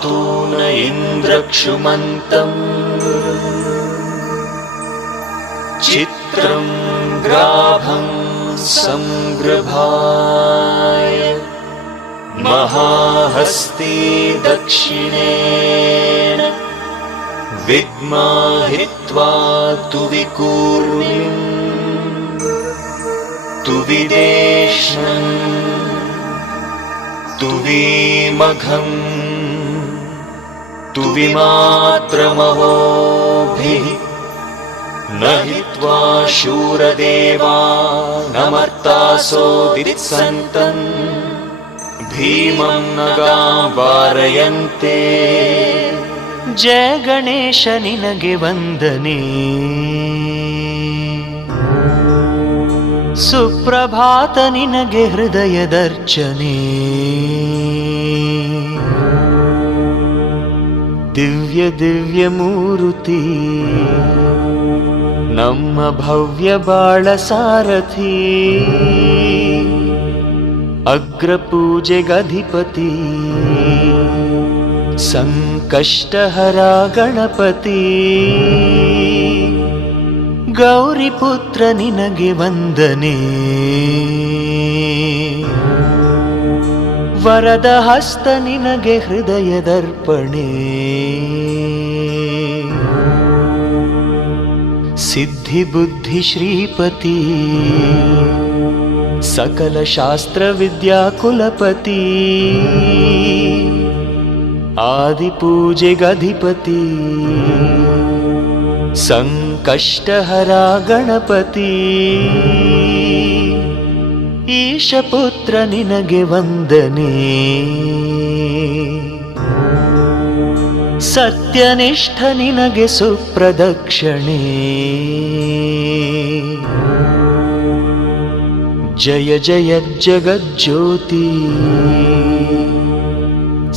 पातु न इन्द्रक्षुमन्तम् चित्रं ग्राभं संगृभाय महाहस्ती दक्षिणेन विद्माहित्वा तु विकूर्मिम् तु विदेष्णम् तु विमघम् तु विमात्रमहोभिः न हित्वा शूरदेवानमर्तासोदित्सन्तम् भीमं नगां वारयन्ते। जय गणेश निनगे ವಂದನೆ, ಸುಪ್ರಭಾತ ನಿನಗೆ ಹೃದಯದರ್ಚನೆ, ದಿವ್ಯ ದಿವ್ಯ ಮೂರುತಿ ನಮ್ಮ ಭವ್ಯ ಬಾಳ ಸಾರಥಿ, ಅಗ್ರಪೂಜೆಗಧಿಪತಿ ಸಂಕಷ್ಟಹರ ಗಣಪತಿ, ಗೌರಿಪುತ್ರ ನಿನಗೆ ವಂದನೆ, ವರದ ಹಸ್ತ ನಿನಗೆ ಹೃದಯದರ್ಪಣೆ, ಸಿದ್ಧಿ ಬುದ್ಧಿ ಶ್ರೀಪತಿ ಸಕಲ ಶಾಸ್ತ್ರ ವಿದ್ಯಾ ಕುಲಪತಿ, ಆದಿಪೂಜೆಗಧಿಪತಿ ಸಂಕಷ್ಟಹರ ಗಣಪತಿ, ಈಶಪುತ್ರ ನಿನಗೆ ವಂದನೆ, ಸತ್ಯನಿಷ್ಠ ನಿನಗೆ ಸುಪ್ರದಕ್ಷಿಣೆ, ಜಯ ಜಯ ಜಗಜ್ಯೋತಿ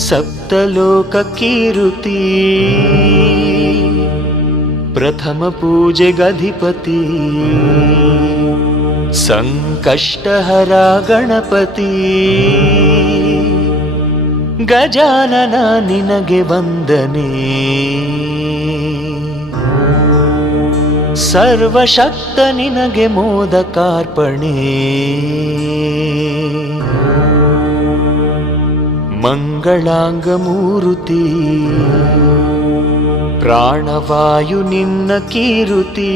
ಸಪ್ತಲೋಕ ಕೀರುತಿ, ಪ್ರಥಮ ಪೂಜೆಗಧಿಪತಿ ಸಂಕಷ್ಟಹರ ಗಣಪತಿ, ಗಜಾನನ ನಿನಗೆ ವಂದನೆ, ಸರ್ವಶಕ್ತ ನಿನಗೆ ಮೋದಕಾರ್ಪಣೆ, ಮಂಗಳಾಂಗ ಮೂರುತಿ ಪ್ರಾಣವಾಯು ನಿನ್ನ ಕೀರುತಿ,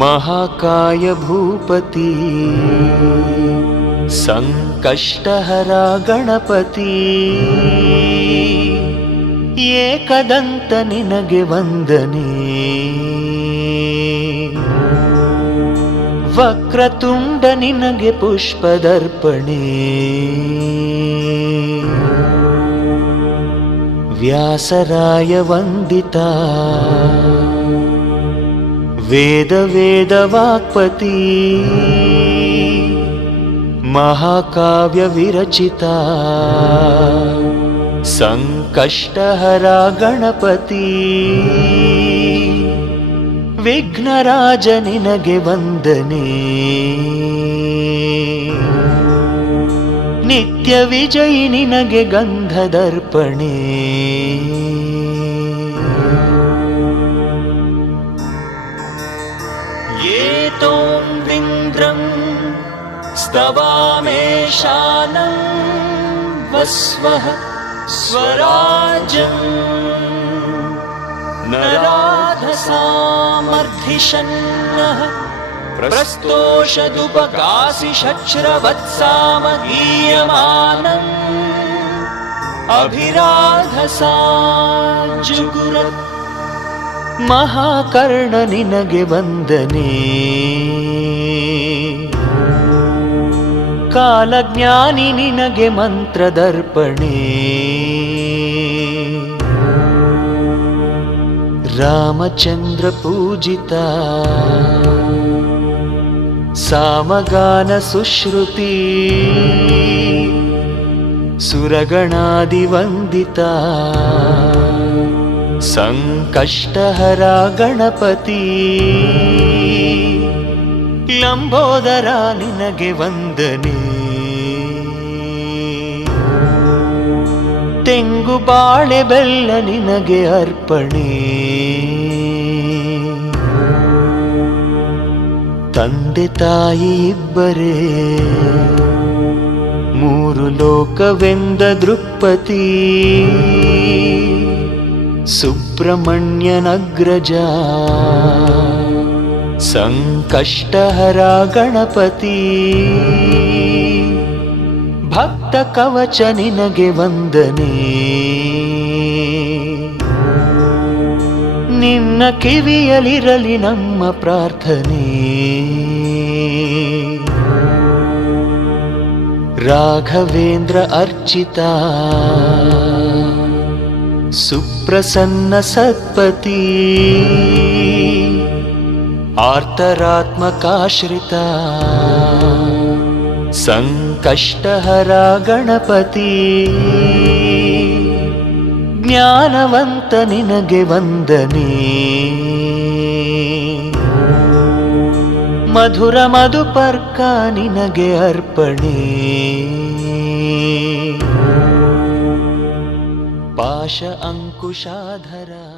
ಮಹಾಕಾಯ ಭೂಪತಿ ಸಂಕಷ್ಟಹರ ಗಣಪತಿ, ಏಕದಂತ ನಿನಗೆ ವಂದನೆ, ವಕ್ರತುಂಡ ನಿನಗೆ ಪುಷ್ಪದರ್ಪಣೆ, ವ್ಯಾಸರಾಯ ವಂದಿತ ವೇದ ವೇದ ವಾಕ್ಪತಿ, ಮಹಾಕಾವ್ಯ ವಿರಚಿತ ಸಂಕಷ್ಟಹರ ಗಣಪತಿ, ವಿಘ್ನರಾಜ ನಿನಗೆ ವಂದನೆ, ನಿತ್ಯ ವಿಜಯಿ ನಿನಗೆ ಗಂಧದರ್ಪಣೆ, ಏತೋಂ ವಿಂದ್ರಂ ಸ್ತವಾಮೇಶಾನಂ ವಸ್ವಃ ಸ್ವರಾಜಂ ನರಾಧಸಾಮರ್ಧಿಷನ್ನಃ ಪ್ರಸ್ತೋಷದುಪಕಾಸಿ ಶಚ್ರವತ್ಸಾಮಗೀಯಮಾನಂ ಅಭಿರಾಧಸಾ ಜುಗುರತ್। ಮಹಾಕರ್ಣ ನಿನಗೆ ವಂದನೆ, ಕಾಲಜ್ಞಾನಿ ನಿನಗೆ ಮಂತ್ರದರ್ಪಣೆ, ರಾಮಚಂದ್ರ ಪೂಜಿತ ಸಾಮಗಾನ ಸುಶ್ರುತಿ, ಸುರಗಣಾದಿ ವಂದಿತ ಸಂಕಷ್ಟಹರ ಗಣಪತಿ, ಲಂಬೋದರ ನಿನಗೆ ವಂದನೆ, ತೆಂಗು ಬಾಳೆ ಬೆಲ್ಲ ನಿನಗೆ ಅರ್ಪಣೆ. ತಂದೆ ತಾಯಿ ಇಬ್ಬರೇ ಮೂರು ಲೋಕವೆಂದ ದೃಕ್ಪತಿ. ಸುಬ್ರಹ್ಮಣ್ಯನಗ್ರಜ ಸಂಕಷ್ಟಹರ ಗಣಪತಿ. ಭಕ್ತ ಕವಚ ನಿನಗೆ ವಂದನೆ. ನಿನ್ನ ಕಿವಿಯಲಿರಲಿ ನಮ್ಮ ಪ್ರಾರ್ಥನೆ. ರಾಘವೇಂದ್ರ ಅರ್ಚಿತ ಸುಪ್ರಸನ್ನ ಸತ್ಪತಿ. ಆರ್ತರಾತ್ಮಕಾಶ್ರಿತ ಸಂಕಷ್ಟಹರ ಗಣಪತಿ. ಜ್ಞಾನವಂತ ನಿನಗೆ ವಂದನೆ. ಮಧುರ ಮಧುಪರ್ಕ ನಿನಗೆ ಅರ್ಪಣೆ. ಪಾಶ ಅಂಕುಶಾಧರ